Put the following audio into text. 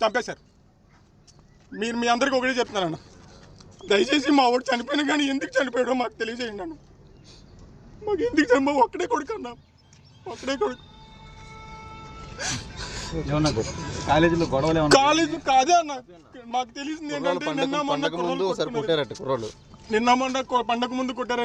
చంపేశారు. మీరు మీ అందరికీ ఒకటే చెప్తున్నారన్న, దయచేసి మా వాడు చనిపోయినా కానీ ఎందుకు చనిపోయాడో మాకు తెలియజేయండి అన్న. మాకు ఎందుకు చనిపో ఒక్కడే కొడుకు అన్న, ఒక్కడే కొడుకు. కాలేజీ కాదే అన్న, మాకు తెలిసింది ఏంటంటే నిన్న మొన్న పండగ ముందు కొట్టారని.